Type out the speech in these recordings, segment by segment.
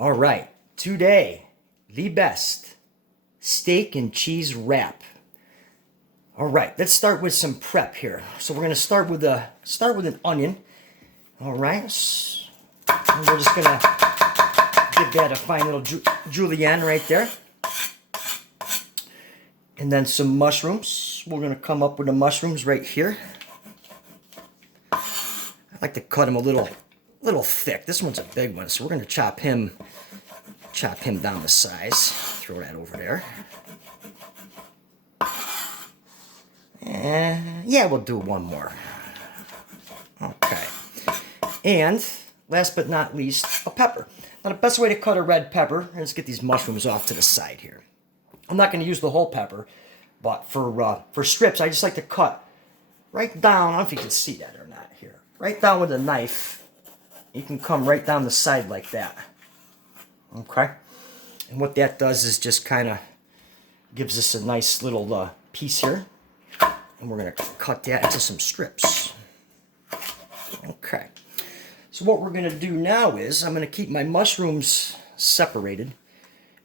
All right, today, the best steak and cheese wrap. All right, let's start with some prep here. So we're gonna start with an onion. All right, and we're just gonna give that a fine little julienne right there. And then some mushrooms. We're gonna come up with the mushrooms right here. I like to cut them a little thick. This one's a big one, so we're gonna chop him down the size. Throw that over there. And yeah, we'll do one more. Okay. And last but not least, a pepper. Now the best way to cut a red pepper is get these mushrooms off to the side here. I'm not going to use the whole pepper, but for strips, I just like to cut right down. I don't know if you can see that or not here. Right down with a knife. You can come right down the side like that. Okay? And what that does is just kind of gives us a nice little piece here. And we're going to cut that into some strips. Okay. So what we're going to do now is I'm going to keep my mushrooms separated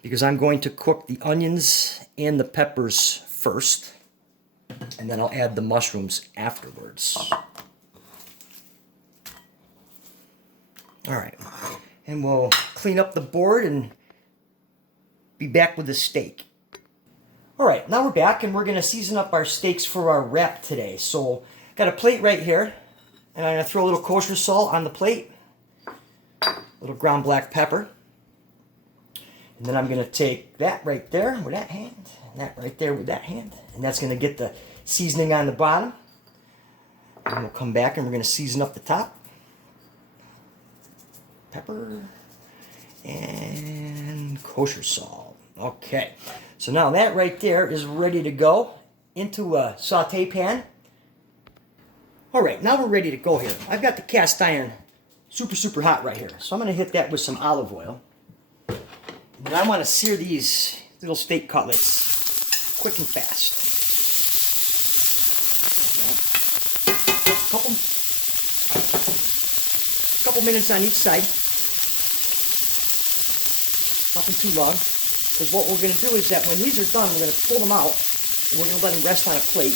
because I'm going to cook the onions and the peppers first. And then I'll add the mushrooms afterwards. All right. And we'll clean up the board and be back with the steak. All right, now we're back and we're gonna season up our steaks for our wrap today. So, got a plate right here, and I'm gonna throw a little kosher salt on the plate, a little ground black pepper, and then I'm gonna take that right there with that hand, and that right there with that hand, and that's gonna get the seasoning on the bottom. And we'll come back and we're gonna season up the top. Pepper and kosher salt. Okay, so now that right there is ready to go into a saute pan. All right, now we're ready to go here. I've got the cast iron super hot right here. So I'm going to hit that with some olive oil. And I want to sear these little steak cutlets quick and fast. Couple minutes on each side. Nothing too long. Because what we're going to do is that when these are done, we're going to pull them out, and we're going to let them rest on a plate.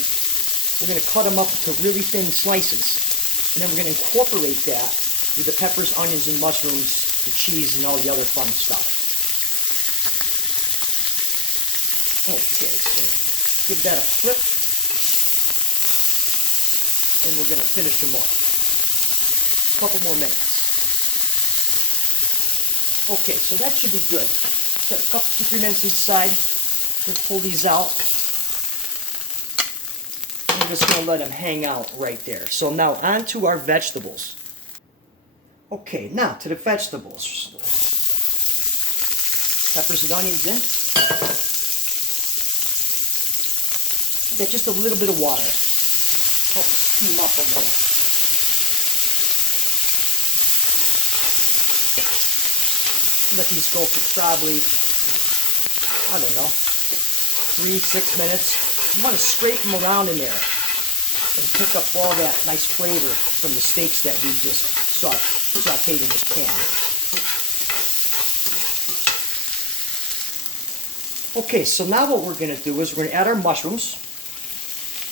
We're going to cut them up into really thin slices, and then we're going to incorporate that with the peppers, onions, and mushrooms, the cheese, and all the other fun stuff. Okay, so give that a flip, and we're going to finish them off. A couple more minutes. Okay, so that should be good. A couple, 2-3 minutes each side. Let's pull these out. I'm just going to let them hang out right there. So now on to our vegetables. Okay, now to the vegetables. Peppers and onions in. Get just a little bit of water. Just help them steam up a little. Let these go for probably, I don't know, 3-6 minutes. You want to scrape them around in there and pick up all that nice flavor from the steaks that we just sauteed in this pan. Okay, so now what we're going to do is we're going to add our mushrooms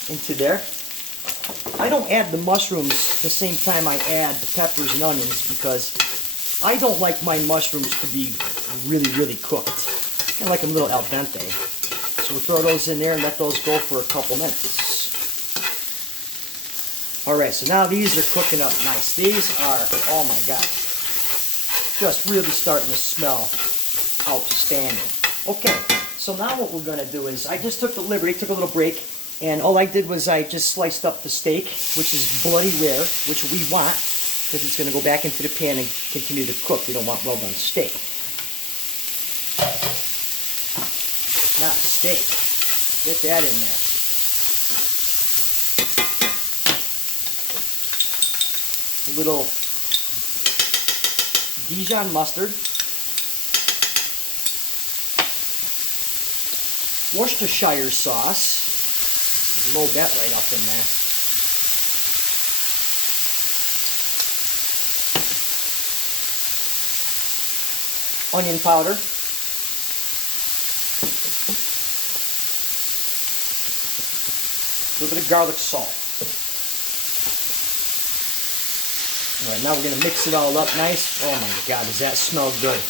into there. I don't add the mushrooms the same time I add the peppers and onions because I don't like my mushrooms to be really cooked. I like them a little al dente. So we'll throw those in there and let those go for a couple minutes. Alright, so now these are cooking up nice. These are, oh my god, just really starting to smell outstanding. Okay, so now what we're going to do is, I just took the liberty, took a little break, and all I did was I just sliced up the steak, which is bloody rare, which we want, because it's going to go back into the pan and continue to cook. We don't want well-done steak. Now the steak. Get that in there. A little Dijon mustard. Worcestershire sauce. Load that right up in there. onion powder. A little bit of garlic salt. All right, now we're going to mix it all up nice. Oh my God, does that smell good?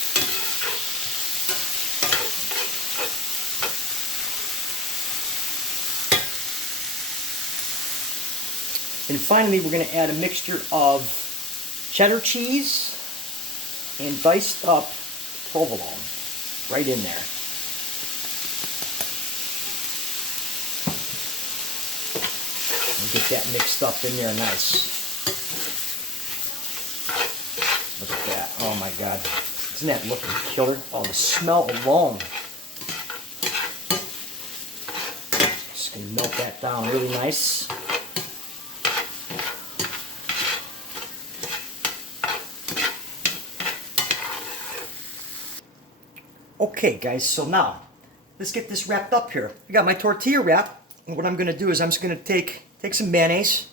And finally, we're going to add a mixture of cheddar cheese and diced up provolone right in there. And get that mixed up in there nice. Look at that. Oh my God. Isn't that looking killer? Oh, the smell alone. Just going to melt that down really nice. Okay guys, so now let's get this wrapped up here. I got my tortilla wrap, and what I'm going to do is I'm just going to take some mayonnaise.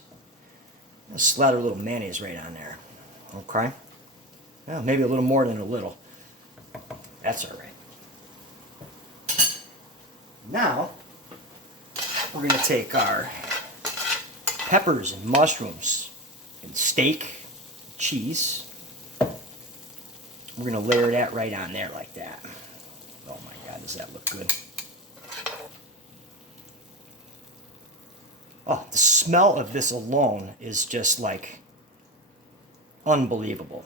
I'll slather a little mayonnaise right on there. Okay? Well, maybe a little more than a little. That's alright. Now, we're going to take our peppers and mushrooms and steak, cheese. We're going to layer that right on there like that. Oh my God, does that look good? Oh, the smell of this alone is just like unbelievable.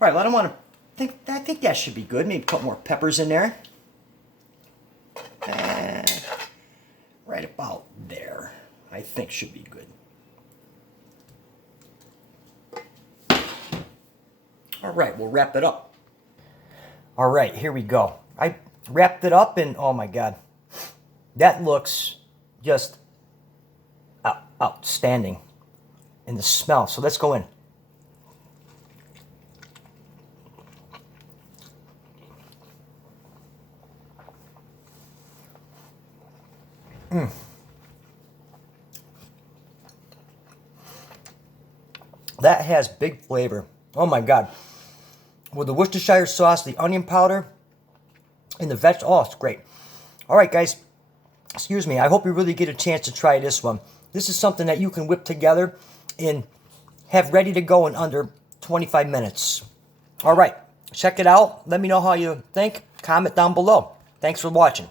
All right, well, I think that should be good. Maybe put more peppers in there. Right about there, I think should be good. All right, we'll wrap it up. All right, here we go. I wrapped it up and oh my God, that looks just outstanding in the smell. So let's go in. That has big flavor. Oh my God. With the Worcestershire sauce, the onion powder, and the oh, it's great. All right, guys. Excuse me. I hope you really get a chance to try this one. This is something that you can whip together and have ready to go in under 25 minutes. All right. Check it out. Let me know how you think. Comment down below. Thanks for watching.